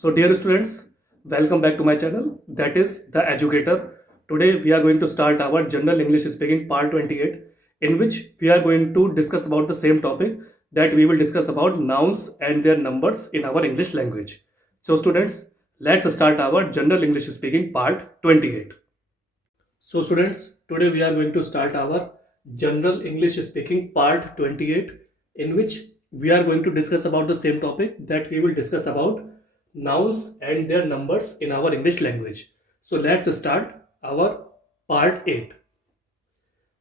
So, dear students, welcome back to my channel, that is The Educator. Today, we are going to start our General English Speaking Part 28, in which we are going to discuss about the same topic, that we will discuss about nouns and their numbers in our English language. So, students, let's start our General English Speaking Part 28. So, students, today we are going to start our General English Speaking Part 28, in which we are going to discuss about the same topic, that we will discuss about nouns and their numbers in our English language. So let's start our part 8.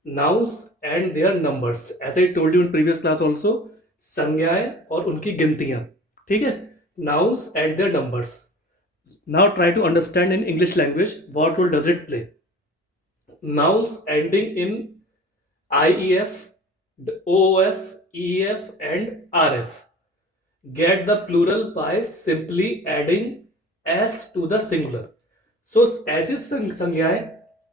Nouns and their numbers. As I told you in previous class also, संज्ञाएं और उनकी गिनतियां. ठीक है? Nouns and their numbers. Now try to understand in English language what role does it play. Nouns ending in IEF, OOF, EF and RF get the plural by simply adding s to the singular. So ऐसी संज्ञाएं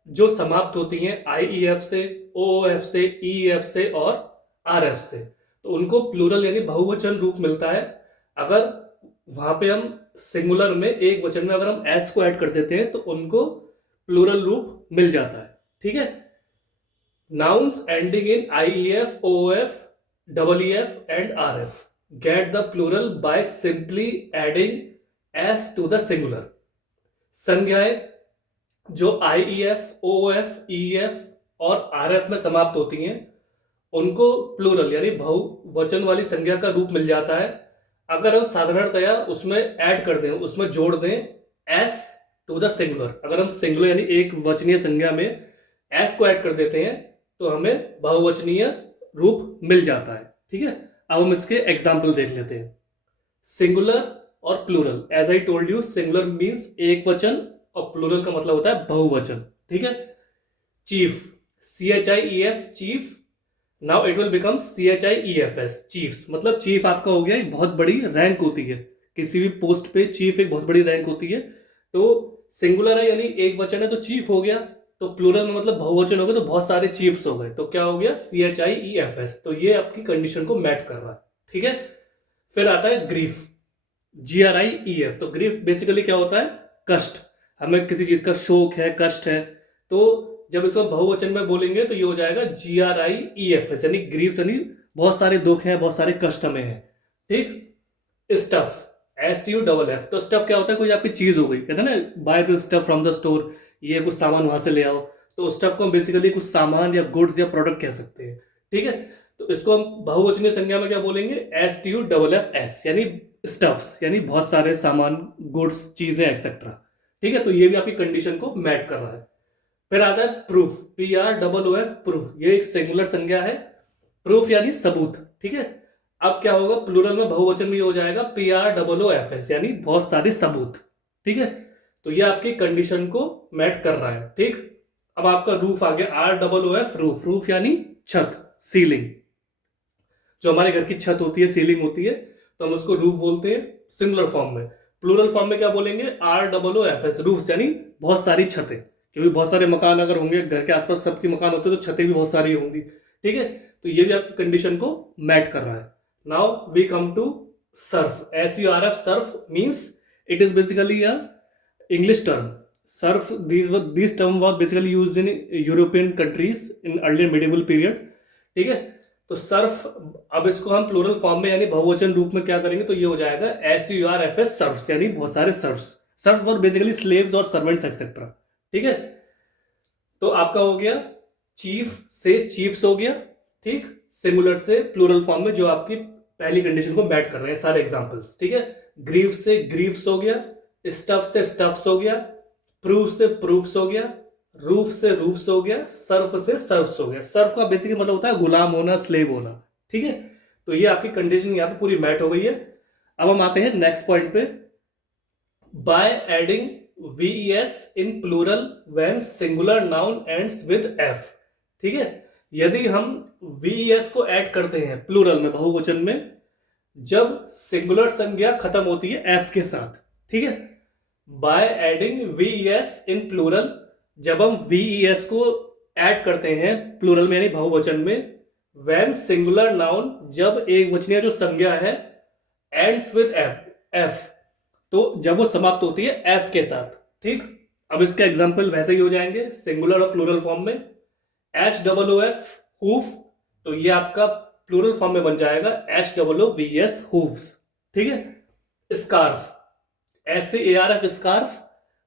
जो समाप्त होती हैं IEF से, OOF से, EF से और RF से, तो उनको प्लूरल यानी बहुवचन रूप मिलता है अगर वहां पे हम सिंगुलर में एक वचन में अगर हम s को ऐड कर देते हैं तो उनको प्लूरल रूप मिल जाता है. ठीक है? Nouns ending in IEF, OOF, EEF and RF get the plural by simply adding s to the singular. संज्ञाएं जो IEF, OOF, EF और RF में समाप्त होती हैं उनको प्लूरल यानी बहुवचन वाली संज्ञा का रूप मिल जाता है अगर हम साधारणतया उसमें ऐड कर दें, उसमें जोड़ दें s टू द सिंगुलर. अगर हम सिंगुलर यानी एक वचनीय संज्ञा में s को ऐड कर देते हैं तो हमें बहुवचनीय रूप मिल जाता है. ठीक है? अब हम इसके एग्जाम्पल देख लेते हैं. सिंगुलर और plural. As I told you, singular means एक वचन और प्लूरल का मतलब होता है बहुवचन. ठीक है? Chief, CHIEF, chief. Now it will become CHIEFS, chiefs. मतलब चीफ आपका हो गया, एक बहुत बड़ी रैंक होती है किसी भी पोस्ट पे. चीफ एक बहुत बड़ी रैंक होती है. तो सिंगुलर है यानी एक वचन है तो चीफ हो गया, तो प्लूरल में मतलब बहुवचन हो गया तो बहुत सारे चीफ्स हो गए, तो क्या हो गया CHIEFS. तो ये आपकी कंडीशन को मैच कर रहा है. ठीक है? फिर आता है ग्रीफ, GRIEF. तो ग्रीफ बेसिकली क्या होता है? कष्ट. हमें किसी चीज का शोक है, कष्ट है, तो जब इसको बहुवचन में बोलेंगे तो ये हो जाएगा GRIEFS यानी ग्रीफ यानी बहुत सारे दुख हैं, बहुत सारे कष्ट हमें हैं. ठीक? Stuff, STUFF. तो स्टफ क्या होता है? कोई आपकी चीज हो गई, कहते हैं ना by the stuff from the store, ये कुछ सामान वहां से ले आओ. तो स्टफ को हम बेसिकली कुछ सामान या गुड्स या प्रोडक्ट कह सकते हैं. ठीक है? तो इसको हम बहुवचनीय संज्ञा में क्या बोलेंगे? STUFFS यानी स्टफ्स यानी बहुत सारे सामान, गुड्स, चीजें एक्सेट्रा. ठीक है? तो ये भी आपकी कंडीशन को मैच कर रहा है. फिर आता है प्रूफ, PROOF, प्रूफ. ये एक सिंगुलर संज्ञा है. प्रूफ यानी सबूत. ठीक है? अब क्या होगा? प्लूरल में बहुवचन में हो जाएगा PROOFS यानी बहुत सारे सबूत. ठीक है? तो ये आपकी कंडीशन को मैच कर रहा है. ठीक? अब आपका रूफ आ गया, ROOF, रूफ. रूफ यानी छत, सीलिंग. जो हमारे घर की छत होती है, सीलिंग होती है, तो हम उसको रूफ बोलते हैं सिंगुलर फॉर्म में. प्लूरल फॉर्म में क्या बोलेंगे? ROOFS, रूफ यानी बहुत सारी छतें. क्योंकि बहुत सारे मकान अगर होंगे, घर के आसपास सबके मकान होते हैं तो छतें भी बहुत सारी होंगी. ठीक है? तो ये भी आपकी कंडीशन को मैच कर रहा है. Now we come to surf, SURF. Surf means it is basically a English term. Surf, these term was basically used in European countries in early medieval period. ठीक है? तो सर्फ, अब इसको हम प्लूरल फॉर्म में यानी बहुवचन रूप में क्या करेंगे तो ये हो जाएगा SURFS, सर्फ्स यानी बहुत सारे serfs. Surf for basically slaves और सर्वेंट्स एक्सेट्रा. ठीक है? तो आपका हो गया चीफ से चीफ्स हो गया. ठीक? सिंगुलर से प्लूरल फॉर्म में जो आपकी पहली कंडीशन को मैच कर रहे हैं सारे एग्जांपल्स. ठीक है? ग्रीफ से ग्रीफ्स हो गया, स्टफ से स्टफ्स हो गया, प्रूफ से प्रूफ्स हो गया, रूफ से रूफ्स हो गया, सर्फ से सर्फ्स हो गया. सर्फ का बेसिकली मतलब होता है गुलाम होना, स्लेव होना. ठीक है? तो ये आपकी कंडीशन यहाँ पे पूरी मैच हो गई है. अब हम आते हैं नेक्स्ट पॉइंट पे. By adding VES in plural when singular noun ends with F. ठीक है? यदि हम VES को ऐड करते हैं प्लूरल में, बहुवचन में, जब सिंगुलर संज्ञा खत्म होती है F के साथ. ठीक है? By adding VES in plural, जब हम VES को ऐड करते हैं प्लूरल में यानी बहुवचन में, व्हेन सिंगुलर नाउन, जब एक वचनीय जो संज्ञा है, एंड्स विद F, तो जब वो समाप्त होती है एफ के साथ, ठीक। अब इसके एग्जाम्पल वैसे ही हो जाएंगे सिंगुलर और प्लूरल फॉर्म में। H double O F hoof, तो ये आपका प्लूरल फॉर्म में बन जाएगा H double O V S hoofs, ठीक है। Scarf, S C A R F scarf,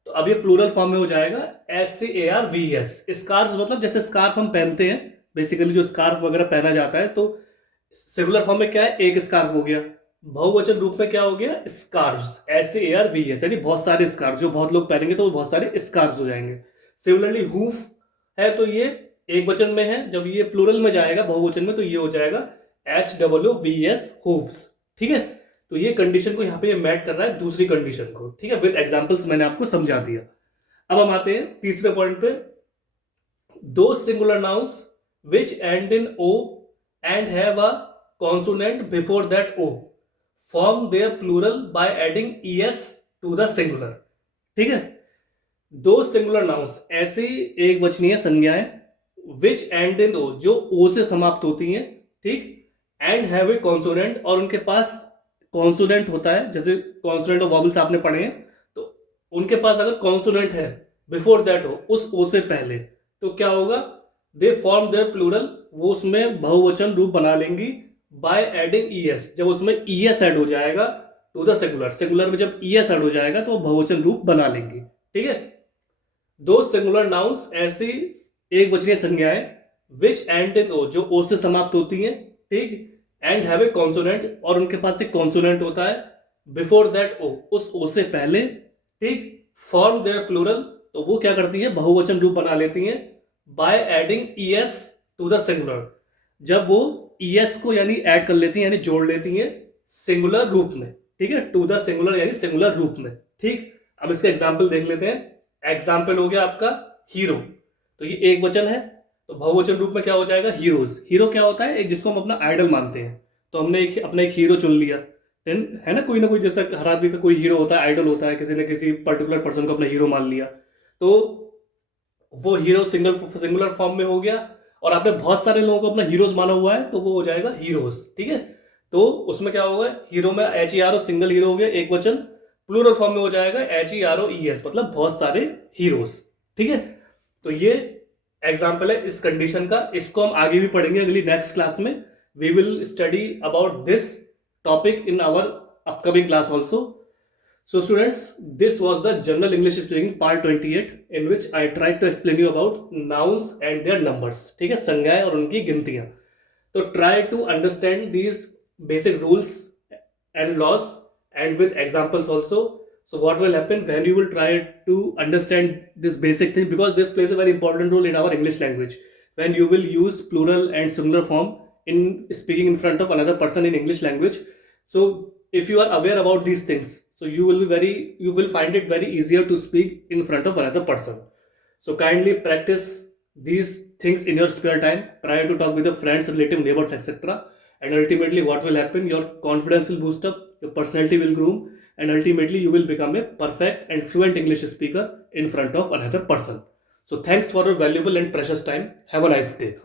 तो अब ये प्लूरल फॉर्म में हो जाएगा S C A R V S. Scarf मतलब जैसे स्कार्फ हम पहनते हैं, बेसिकली जो स्कार्फ वगैरह पहना जाता है, तो सिंगुलर फॉर्म में क्या है, एक स्कार्फ हो गया। बहुवचन रूप में क्या हो गया, scarfs, S A R V S, यानी बहुत सारे स्कार्फ, जो बहुत लोग पहनेंगे तो वो बहुत सारे स्कार्फ हो जाएंगे। सिमिलरली हूफ है तो ये एक वचन में है, जब ये प्लूरल में जाएगा बहुवचन में तो ये हो जाएगा H W we S hoofs, ठीक है। तो ये कंडीशन को यहाँ पे ये मैच कर रहा है दूसरी कंडीशन को, ठीक है। विद एग्जांपल्स मैंने आपको समझा दिया। अब हम आते हैं तीसरे पॉइंट पे। दो singular nouns which end in O and have a consonant before that O form their plural by adding es to the singular, ठीक है। दो सिंगुलर नाउन्स, ऐसी एक वचनीय संज्ञाएं विच एंड इन ओ, जो ओ से समाप्त होती हैं, ठीक, एंड हैव ए कॉन्सोनेंट, और उनके पास कॉन्सोनेंट होता है, जैसे कॉन्सोनेंट ऑफ वॉवल्स आपने पढ़े हैं, तो उनके पास अगर कॉन्सोनेंट है बिफोर दैट हो, उस ओ से पहले, तो क्या होगा, दे फॉर्म देयर प्लूरल, वो उसमें बहुवचन रूप बना लेंगी बाय एडिंग es, जब उसमें es ऐड हो जाएगा टू द सिंगुलर, सिंगुलर में जब es ऐड हो जाएगा तो बहुवचन रूप बना लेंगी, ठीक है। दो सिंगुलर नाउन्स, ऐसी एक वचनीय संज्ञाएं विच एंड इन ओ, जो ओ से समाप्त होती हैं, ठीक, एंड हैव ए कॉन्सोनेंट, और उनके पास एक कॉन्सोनेंट होता है बिफोर दैट ओ, उस ओ से पहले, ठीक, फॉर्म देयर प्लूरल, तो वो क्या करती है, बहुवचन रूप बना लेती हैं by adding es to the singular, जब वो es को यानी ऐड कर लेती हैं, यानी जोड़ लेती हैं सिंगुलर रूप में, ठीक है, टू द सिंगुलर यानी सिंगुलर रूप में, ठीक। अब इसके एग्जांपल देख लेते हैं। एग्जांपल हो गया आपका हीरो, तो ये एक वचन है, तो बहुवचन रूप में क्या हो जाएगा, हीरोज। हीरो क्या होता है, एक जिसको हम अपना आइडल मानते हैं, तो हमने अपना एक हीरो चुन लिया, है ना कोई, जैसा हर आदमी का कोई हीरो होता है, आइडल होता है, किसी ने किसी पर्टिकुलर पर्सन को अपना हीरो मान लिया, तो वो हीरो सिंगुलर फॉर्म में हो गया, और आपने बहुत सारे लोगों को अपना हीरोज माना हुआ है, तो वो हो जाएगा हीरोज, ठीक है। तो उसमें क्या होगा, हीरो में H E R O, single hero हो गया, एक वचन, प्लूरल फॉर्म में हो जाएगा H E R O E S, मतलब बहुत सारे हीरोज, ठीक है। तो ये एग्जाम्पल है इस कंडीशन का, इसको हम आगे भी पढ़ेंगे अगली नेक्स्ट क्लास में। We will study about this topic in our upcoming class also. So students, this was the general English speaking part 28 in which I tried to explain you about nouns and their numbers, ठीक है, संज्ञाएं और उनकी गिनतियां। तो try to understand these basic rules and laws and with examples also. So what will happen when you will try to understand this basic thing, because this plays a very important role in our English language, when you will use plural and singular form in speaking in front of another person in English language. So if you are aware about these things, so you will find it very easier to speak in front of another person. So kindly practice these things in your spare time, try to talk with your friends, relative, neighbors, etc. And ultimately what will happen, your confidence will boost up, your personality will groom, and ultimately you will become a perfect and fluent English speaker in front of another person. So thanks for your valuable and precious time. Have a nice day.